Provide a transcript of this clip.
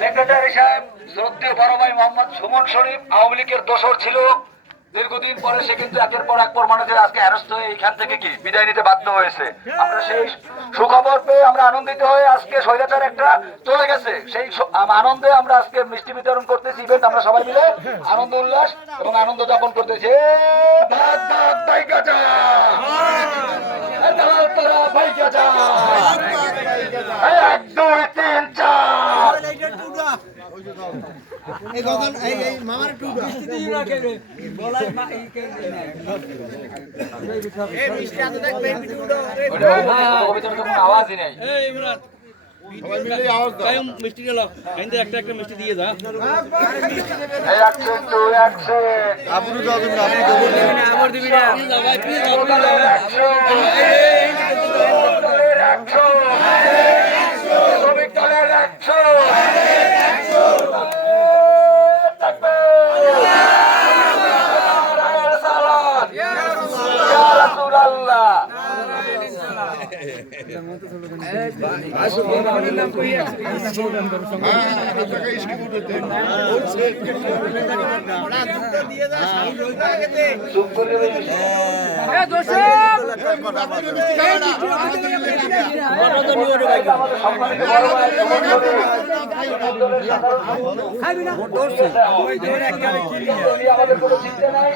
Secretary সাহেব শ্রদ্ধেয় বড় ভাই মোহাম্মদ সুমন শরীফ আওয়ামী লীগের দোসর ছিল। দীর্ঘদিন পরে সে কিন্তু একের পর এক প্রমাণিত আজকে অ্যারেস্ট হয়ে এইখান থেকে কি বিদায় নিতে বাধ্য হয়েছে। আমরা সেই সুখবর পেয়ে আমরা আনন্দিত হয়ে আজকে স্বৈরাচার একটা চলে গেছে, সেই আনন্দে আমরা আজকে মিষ্টি বিতরণ করতেছি। ইভেন্ট আমরা সবাই মিলে আনন্দ উল্লাস এবং আনন্দ যাপন করতেছি। এক দুই তিন চার আওয়াজই নেই। মিষ্টি গেল একটা একটা মিষ্টি দিয়ে যা আমাদের কোনো চিন্তা নাই।